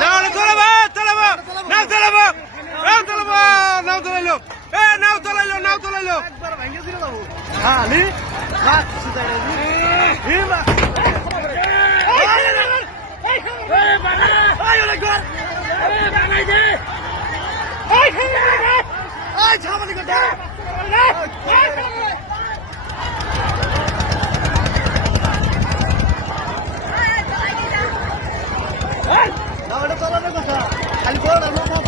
নাও তোলাবো তোলাবো নাও তোলাবো নাও তোলাবো নাও তোলাইলো এ নাও তোলাইলো নাও তোলাইলো একবার ভাঙে ছিল বাবু হ্যাঁ লি রাত সুদাই হি মা এই ওরে ঘর এই বানাই দে এই এই ছামালি কথা না ওটা তোলার কথা খালি বড় না